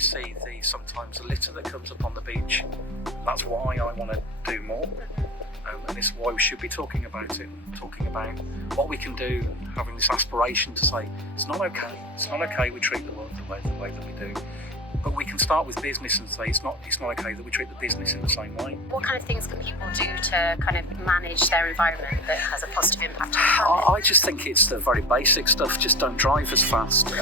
see sometimes the litter that comes up on the beach. That's why I want to do more. And this is why we should be talking about it, talking about what we can do, having this aspiration to say, it's not okay we treat the world the way that we do. But we can start with business and say it's not okay that we treat the business in the same way. What kind of things can people do to kind of manage their environment that has a positive impact on the planet? I just think it's the very basic stuff. Just don't drive as fast. Do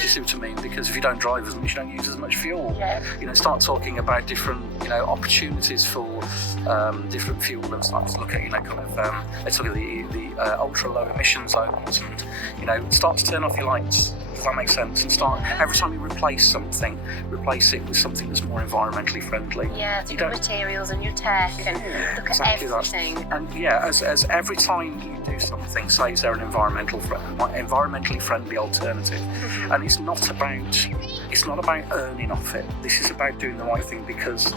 you see what I mean? Because if you don't drive as much, you don't use as much fuel. Yeah. Start talking about different, opportunities for different fuel, and start to look at, let's look at the ultra low emission zones, and start to turn off your lights. Does that make sense? And start, every time you replace something, replace it with something that's more environmentally friendly. Yeah, so your materials and your tech, and look exactly at everything. That. And as every time you do something, say, is there an environmentally friendly alternative? Mm-hmm. And it's not about earning off it. This is about doing the right thing, because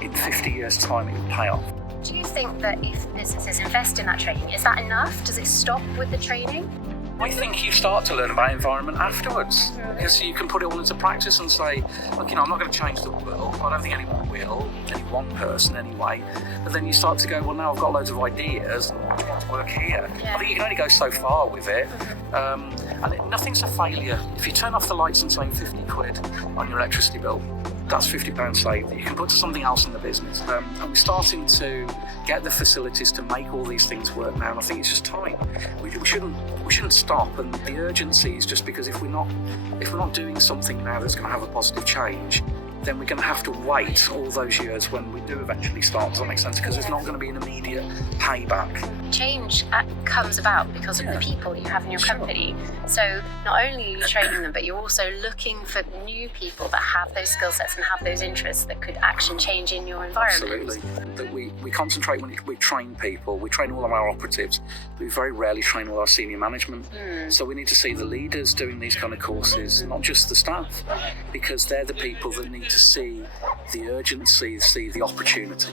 in 50 years' time it will pay off. Do you think that if businesses invest in that training, is that enough? Does it stop with the training? I think you start to learn about environment afterwards, because you can put it all into practice and say, look, I'm not going to change the world. I don't think anyone will, any one person anyway. But then you start to go, well, now I've got loads of ideas. I want to work here. Yeah. I think you can only go so far with it. Nothing's a failure. If you turn off the lights and save 50 quid on your electricity bill, that's £50 saved that you can put to something else in the business. And we're starting to get the facilities to make all these things work now, and I think it's just time. We shouldn't stop, and the urgency is just because if we're not doing something now that's going to have a positive change, then we're going to have to wait all those years when we do eventually start. Does that make sense? Because there's not going to be an immediate payback. Change comes about because of the people you have in your company. So not only are you training them, but you're also looking for new people that have those skill sets and have those interests that could actually change in your environment. Absolutely. That we concentrate when we train people. We train all of our operatives. We very rarely train all our senior management. So we need to see the leaders doing these kind of courses, not just the staff, because they're the people that need to see the urgency, see the opportunity.